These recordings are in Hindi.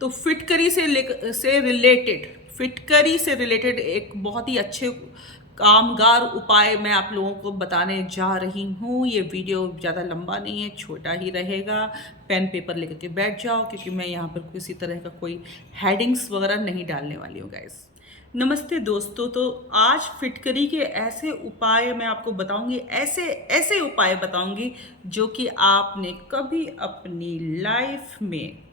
तो फिटकरी से रिलेटेड एक बहुत ही अच्छे कामगार उपाय मैं आप लोगों को बताने जा रही हूँ। ये वीडियो ज़्यादा लंबा नहीं है, छोटा ही रहेगा। पेन पेपर लेकर के बैठ जाओ, क्योंकि मैं यहाँ पर किसी तरह का कोई हेडिंग्स वगैरह नहीं डालने वाली हूँ गाइस। नमस्ते दोस्तों। तो आज फिटकरी के ऐसे उपाय मैं आपको बताऊंगी, ऐसे ऐसे उपाय बताऊंगी जो कि आपने कभी अपनी लाइफ में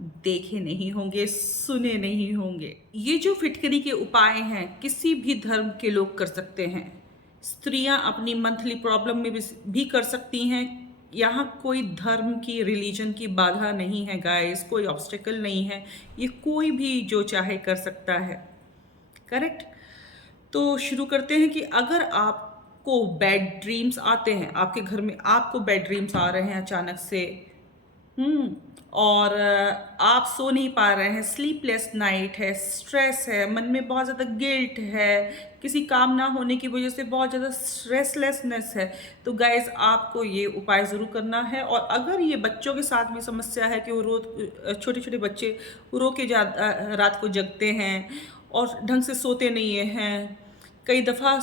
देखे नहीं होंगे, सुने नहीं होंगे। ये जो फिटकरी के उपाय हैं किसी भी धर्म के लोग कर सकते हैं। स्त्रियां अपनी मंथली प्रॉब्लम में भी कर सकती हैं। यहाँ कोई धर्म की, रिलीजन की बाधा नहीं है गाइस, कोई ऑब्स्टेकल नहीं है। ये कोई भी जो चाहे कर सकता है। करेक्ट। तो शुरू करते हैं कि अगर आपको बैड ड्रीम्स आते हैं, आपके घर में आपको बैड ड्रीम्स आ रहे हैं अचानक से, और आप सो नहीं पा रहे हैं, स्लीपलेस नाइट है, स्ट्रेस है, मन में बहुत ज़्यादा गिल्ट है, किसी काम ना होने की वजह से बहुत ज़्यादा रेस्टलेसनेस है, तो गाइज आपको ये उपाय ज़रूर करना है। और अगर ये बच्चों के साथ भी समस्या है कि वो रोज, छोटे छोटे बच्चे रो के रात को जगते हैं और ढंग से सोते नहीं हैं, कई दफ़ा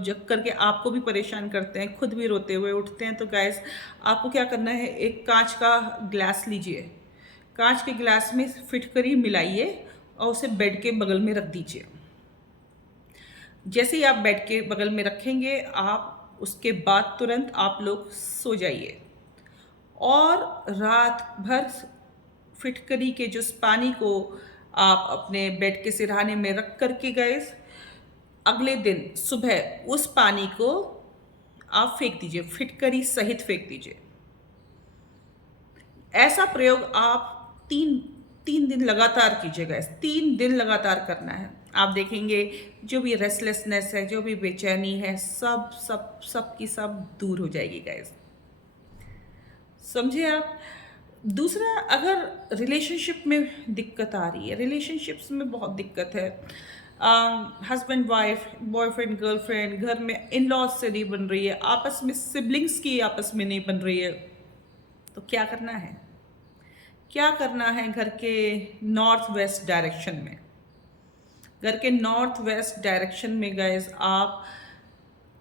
जग करके आपको भी परेशान करते हैं, खुद भी रोते हुए उठते हैं, तो गाइस आपको क्या करना है, एक कांच का ग्लास लीजिए। कांच के ग्लास में फिटकरी मिलाइए और उसे बेड के बगल में रख दीजिए। जैसे ही आप बेड के बगल में रखेंगे, आप उसके बाद तुरंत आप लोग सो जाइए और रात भर फिटकरी के जो पानी को आप अपने बेड के सिरहाने में रख करके गए, अगले दिन सुबह उस पानी को आप फेंक दीजिए, फिटकरी सहित फेंक दीजिए। ऐसा प्रयोग आप तीन तीन दिन लगातार कीजिएगा। 3 दिन लगातार करना है। आप देखेंगे जो भी रेस्टलेसनेस है, जो भी बेचैनी है, सब सब सब की सब दूर हो जाएगी गाइस। समझे आप। दूसरा, अगर रिलेशनशिप में दिक्कत आ रही है, रिलेशनशिप्स में बहुत दिक्कत है, हस्बैंड वाइफ, बॉयफ्रेंड गर्लफ्रेंड, घर में इन लॉज से नहीं बन रही है, आपस में सिबलिंग्स की आपस में नहीं बन रही है, तो क्या करना है? क्या करना है? घर के नॉर्थ वेस्ट डायरेक्शन में, घर के नॉर्थ वेस्ट डायरेक्शन में गाइस आप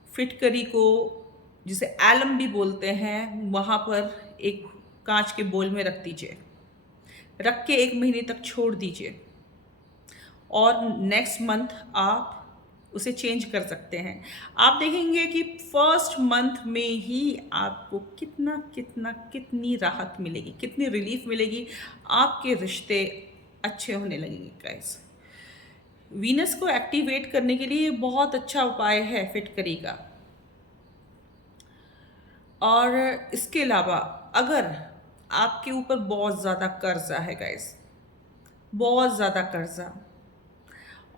फिटकरी को, जिसे एलम भी बोलते हैं, वहाँ पर एक कांच के बोल में रख दीजिए। रख के 1 महीने तक छोड़ दीजिए और नेक्स्ट मंथ आप उसे चेंज कर सकते हैं। आप देखेंगे कि फर्स्ट मंथ में ही आपको कितनी राहत मिलेगी, कितनी रिलीफ मिलेगी, आपके रिश्ते अच्छे होने लगेंगे गाइस। वीनस को एक्टिवेट करने के लिए बहुत अच्छा उपाय है फिटकरी का। और इसके अलावा अगर आपके ऊपर बहुत ज़्यादा कर्जा है गाइस, बहुत ज़्यादा कर्जा,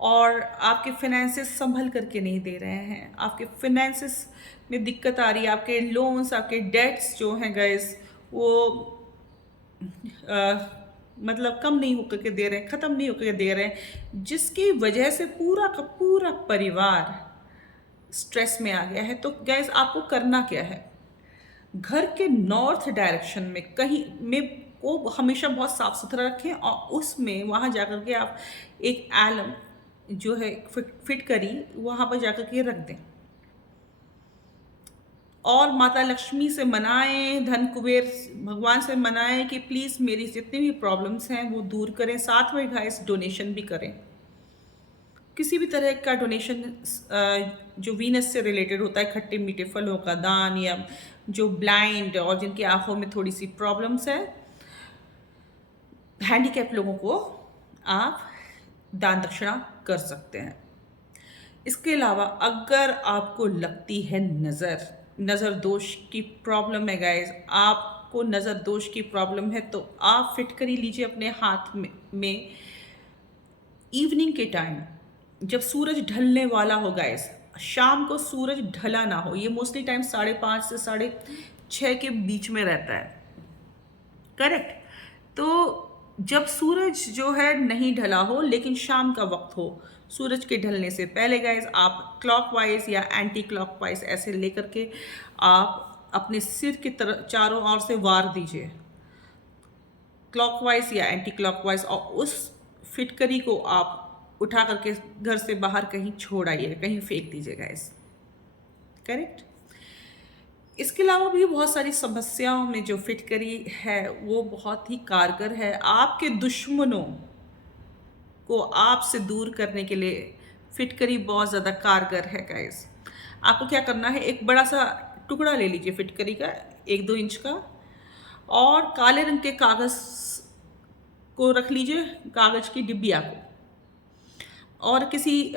और आपके फिनेंसेस संभल करके नहीं दे रहे हैं, आपके फिनेंसेस में दिक्कत आ रही है, आपके लोन्स, आपके डेट्स जो हैं गाइस, वो मतलब कम नहीं होकर के दे रहे हैं, ख़त्म नहीं होकर के दे रहे हैं, जिसकी वजह से पूरा का पूरा परिवार स्ट्रेस में आ गया है। तो गाइस आपको करना क्या है? घर के नॉर्थ डायरेक्शन में कहीं में को हमेशा बहुत साफ सुथरा रखें और उसमें वहाँ जाकर के आप एक एलम जो है फिट करी वहाँ पर जाकर के रख दें। और माता लक्ष्मी से मनाएं, धन कुबेर भगवान से मनाएं कि प्लीज़ मेरी जितनी भी प्रॉब्लम्स हैं वो दूर करें। साथ में गाइस डोनेशन भी करें, किसी भी तरह का डोनेशन जो वीनस से रिलेटेड होता है, खट्टे मीठे फलों का दान, या जो ब्लाइंड और जिनकी आंखों में थोड़ी सी प्रॉब्लम्स है, हैंडीकैप लोगों को आप दान दक्षिणा कर सकते हैं। इसके अलावा अगर आपको लगती है नज़र दोष की प्रॉब्लम है गाइस, आपको नज़र दोष की प्रॉब्लम है, तो आप फिटकरी लीजिए अपने हाथ में इवनिंग के टाइम, जब सूरज ढलने वाला हो गाइस। शाम को सूरज ढला ना हो, ये मोस्टली टाइम 5:30 से 6:30 के बीच में रहता है। करेक्ट। तो जब सूरज जो है नहीं ढला हो लेकिन शाम का वक्त हो, सूरज के ढलने से पहले गाइस आप क्लॉकवाइज या एंटी क्लॉकवाइज ऐसे लेकर के आप अपने सिर की तरफ चारों ओर से वार दीजिए। क्लॉकवाइज या एंटी क्लॉकवाइज, और उस फिटकरी को आप उठा करके घर से बाहर कहीं छोड़ आइएगा, कहीं फेंक दीजिएगा इस, करेक्ट। इसके अलावा भी बहुत सारी समस्याओं में जो फिटकरी है वो बहुत ही कारगर है। आपके दुश्मनों को आपसे दूर करने के लिए फिटकरी बहुत ज़्यादा कारगर है गाइस। आपको क्या करना है, एक बड़ा सा टुकड़ा ले लीजिए फिटकरी का, 1-2 इंच का, और काले रंग के कागज़ को रख लीजिए, कागज़ की डिबिया को, और किसी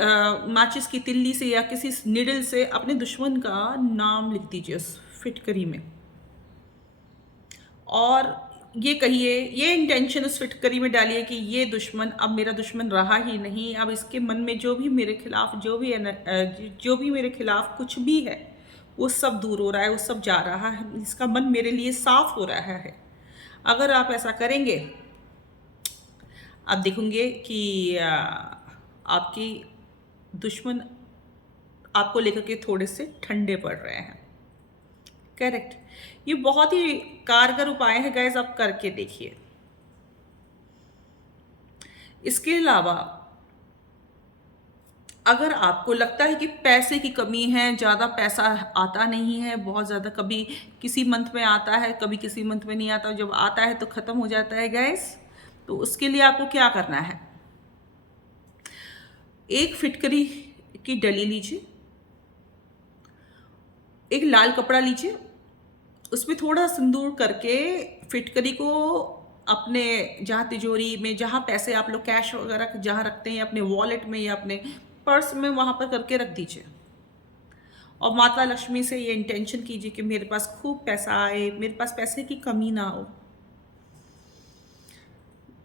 माचिस की तिल्ली से या किसी निडल से अपने दुश्मन का नाम लिख दीजिए उस फिटकरी में, और ये कहिए, ये इंटेंशन उस फिटकरी में डालिए कि ये दुश्मन अब मेरा दुश्मन रहा ही नहीं, अब इसके मन में जो भी मेरे खिलाफ जो भी मेरे खिलाफ कुछ भी है वो सब दूर हो रहा है, वो सब जा रहा है, इसका मन मेरे लिए साफ हो रहा है। अगर आप ऐसा करेंगे, आप देखेंगे कि आपकी दुश्मन आपको लेकर के थोड़े से ठंडे पड़ रहे हैं, करेक्ट। ये बहुत ही कारगर उपाय है गाइस, आप करके देखिए। इसके अलावा अगर आपको लगता है कि पैसे की कमी है, ज़्यादा पैसा आता नहीं है, बहुत ज़्यादा, कभी किसी मंथ में आता है, कभी किसी मंथ में नहीं आता, जब आता है तो ख़त्म हो जाता है गाइस, तो उसके लिए आपको क्या करना है, एक फिटकरी की डली लीजिए, एक लाल कपड़ा लीजिए, उसमें थोड़ा सिंदूर करके फिटकरी को अपने जहाँ तिजोरी में, जहाँ पैसे आप लोग कैश वगैरह जहाँ रखते हैं, अपने वॉलेट में या अपने पर्स में, वहाँ पर करके रख दीजिए, और माता लक्ष्मी से ये इंटेंशन कीजिए कि मेरे पास खूब पैसा आए, मेरे पास पैसे की कमी ना हो।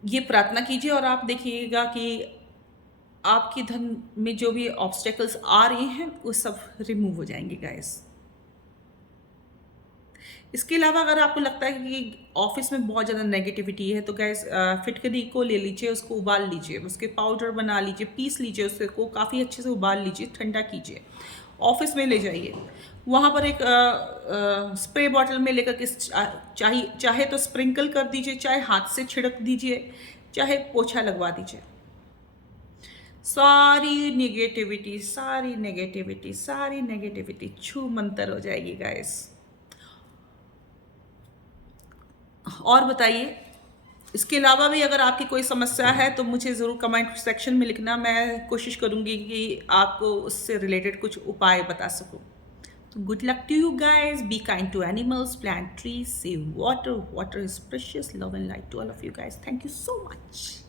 ये प्रार्थना कीजिए और आप देखिएगा कि आपकी धन में जो भी ऑब्स्टेकल्स आ रहे हैं वो सब रिमूव हो जाएंगे गाइस। इसके अलावा अगर आपको लगता है कि ऑफिस में बहुत ज़्यादा नेगेटिविटी है, तो गैस फिटकरी को ले लीजिए, उसको उबाल लीजिए, उसके पाउडर बना लीजिए, पीस लीजिए, उसको काफ़ी अच्छे से उबाल लीजिए, ठंडा कीजिए, ऑफिस में ले जाइए, वहाँ पर एक स्प्रे बॉटल में लेकर के चाहे तो स्प्रिंकल कर दीजिए, चाहे हाथ से छिड़क दीजिए, चाहे पोछा लगवा दीजिए। सारी नेगेटिविटी छू मंतर हो जाएगी गाइस। और बताइए, इसके अलावा भी अगर आपकी कोई समस्या है तो मुझे ज़रूर कमेंट सेक्शन में लिखना, मैं कोशिश करूँगी कि आपको उससे रिलेटेड कुछ उपाय बता सकूँ। तो good luck to you guys, be kind to animals, plant trees, save water, water is precious, love and light to all of you guys, thank you so much.